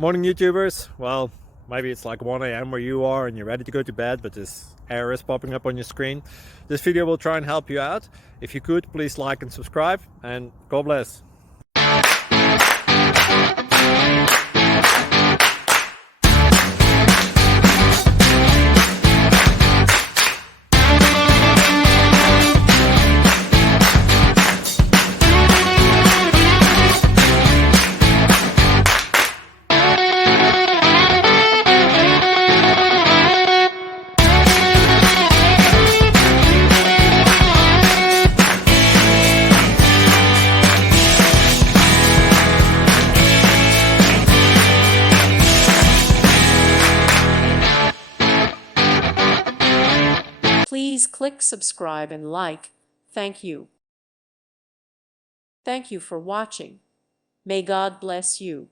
Morning YouTubers. Well, maybe it's like 1 a.m. where you are and you're ready to go to bed, but this error is popping up on your screen. This video will try and help you out. If you could, please like and subscribe, and God bless. Please click subscribe and like. Thank you. Thank you for watching. May God bless you.